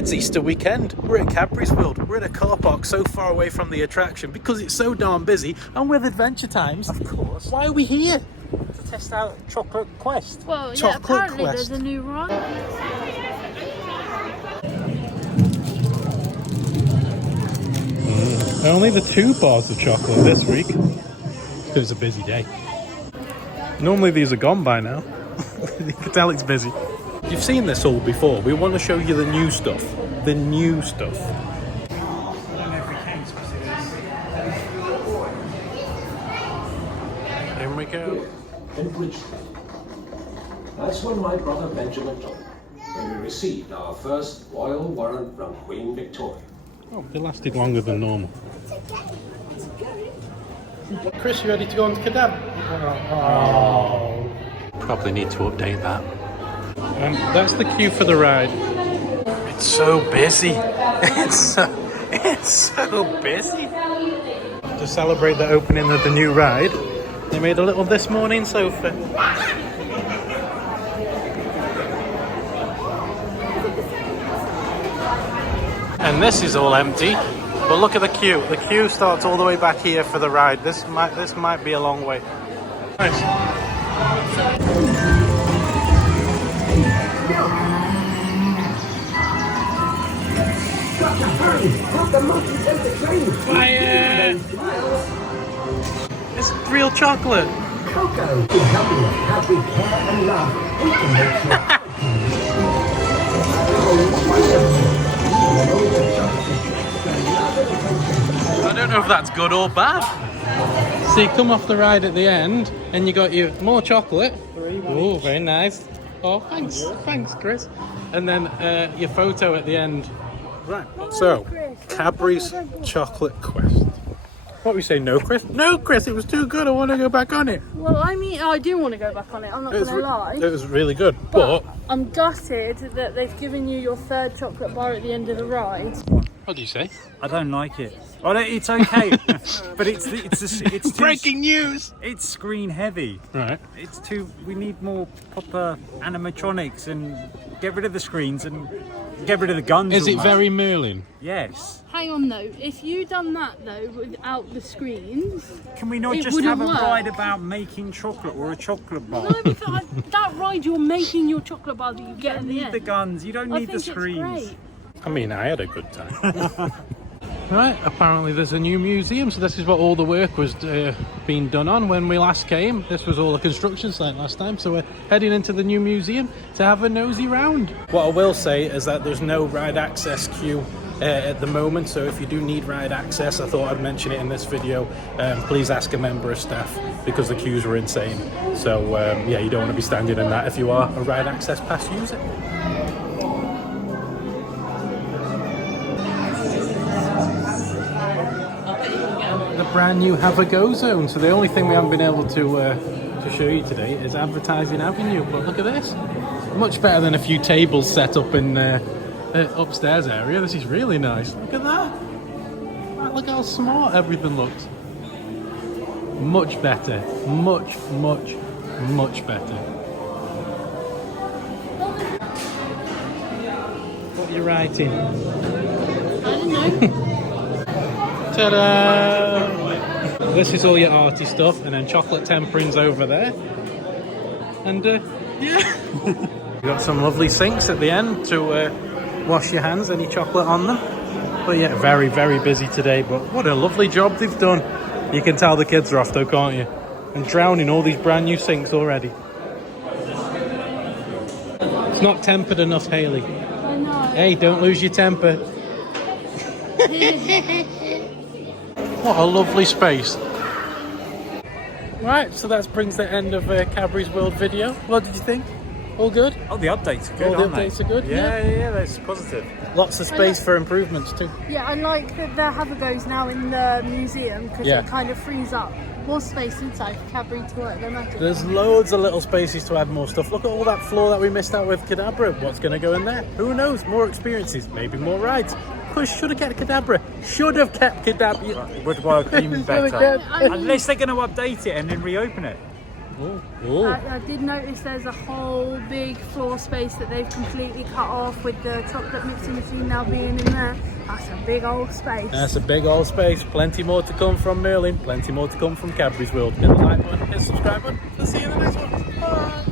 It's Easter weekend. We're at Cadbury's World. We're in a car park so far away from the attraction because it's so darn busy, and with Adventure Times, of course. Why are we here? To test out Chocolate Quest. Well, yeah, Chocolate apparently Quest. there's a new run. Only the 2 bars of chocolate this week. It was a busy day. Normally these are gone by now. You can tell it's busy. You've seen this all before. We want to show you the new stuff. The new stuff. Here we go. In Bridgetown. That's when my brother Benjamin told me, when we received our first royal warrant from Queen Victoria. Oh, they lasted longer than normal. Chris, you ready to go on to Cadbury? Oh. Probably need to update that. That's the queue for the ride. It's so busy. It's so busy. To celebrate the opening of the new ride, they made a little This Morning sofa. And this is all empty. But look at the queue. The queue starts all the way back here for the ride. This might be a long way. Nice. Fire! It's real chocolate. Cocoa can help you have we care and love. We can make I don't know if that's good or bad. So you come off the ride at the end and you got your more chocolate. Oh, very nice. Oh, thanks, Chris. And then your photo at the end. Right. So, Cadbury's Chocolate Quest. What we say? No, Chris? No, Chris. It was too good. I want to go back on it. Well, I mean, I do want to go back on it. I'm not going to lie. It was really good, but I'm gutted that they've given you your 3rd chocolate bar at the end of the ride. what do you say? I don't like it. Oh, no, it's okay, but it's too, Breaking news. It's screen heavy. Right. It's too. We need more proper animatronics and get rid of the screens and get rid of the guns. Is it almost. very Merlin? Yes. Hang on though, if you done that though without the screens, Can we not It just wouldn't have a work. ride about making chocolate or a chocolate bar? no, because that ride you're making your chocolate bar that you get in the You need end. the guns. You don't I need the think it's screens. great. I mean, I had a good time. Right, apparently there's a new museum, so this is what all the work was being done on when we last came. This was all a construction site last time, so we're heading into the new museum to have a nosy round. What I will say is that there's no ride access queue at the moment, so if you do need ride access, I thought I'd mention it in this video. Please ask a member of staff because the queues were insane. So yeah, you don't want to be standing in that if you are a ride access pass user. The brand new Have a Go zone. So the only thing we haven't been able to show you today is Advertising Avenue. But look at this, much better than a few tables set up in upstairs area. This is really nice. Look at that. Wow, look how smart everything looks. Much better. Much better. What are you writing? I don't know. Ta-da! This is all your arty stuff, and then chocolate tempering's over there. And yeah, you got some lovely sinks at the end to wash your hands, any chocolate on them. But yeah, very busy today, but what a lovely job they've done. You can tell the kids are off though, can't you? And drowning all these brand new sinks already. It's not tempered enough, Hayley. I know. Hey, don't lose your temper. What a lovely space. Right, so that brings the end of Cadbury's World video. What did you think? All good? Oh, the updates are good. All the aren't they? updates are good, Yeah, that's positive. Lots of space for improvements too. Yeah, I like that the have-a-go's now in the museum because Yeah. it kind of frees up more space inside for Cadbury to work their magic. There's loads of little spaces to add more stuff. Look at all that floor that we missed out with Cadbury. What's going to go in there? Who knows? More experiences, maybe more rides. Push, should have kept Cadbury. Should have kept Cadbury. Would work even Should've better. kept- Unless they're going to update it and then reopen it. Oh. I did notice there's a whole big floor space that they've completely cut off with the chocolate mixing machine now being in there. That's a big old space. That's a big old space. Plenty more to come from Merlin. Plenty more to come from Cadbury's World. Hit the like button, hit the subscribe button. We'll see you in the next one. Bye.